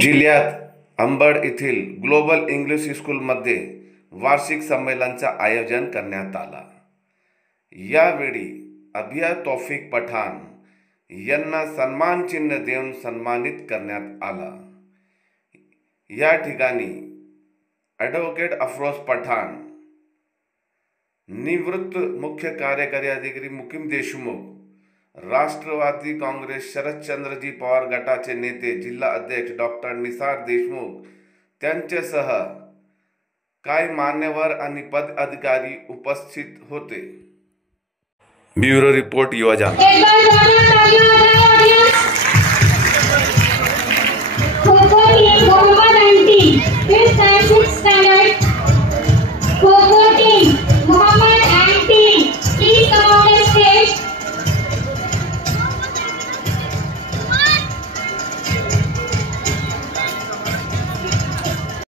जिल्ह्यात अंबड येथील global English स्कूलमध्ये वार्षिक संमेलनाचं आयोजन करण्यात आलं। यावेळी अभिया तौफिक पठाण यांना सन्मान चिन्ह देऊन सन्मानित करण्यात आलं। या ठिकाणी ॲडव्होकेट अफरोज पठाण, निवृत्त मुख्य कार्यकारी अधिकारी मुकीम देशमुख, राष्ट्रवादी काँग्रेस शरदचंद्रजी पवार गटाचे नेते जिल्हा अध्यक्ष डॉक्टर निसार देशमुख त्यांच्यासह काही मान्यवर आणि पदाधिकारी उपस्थित होते। Bureau report युवजन। खो खो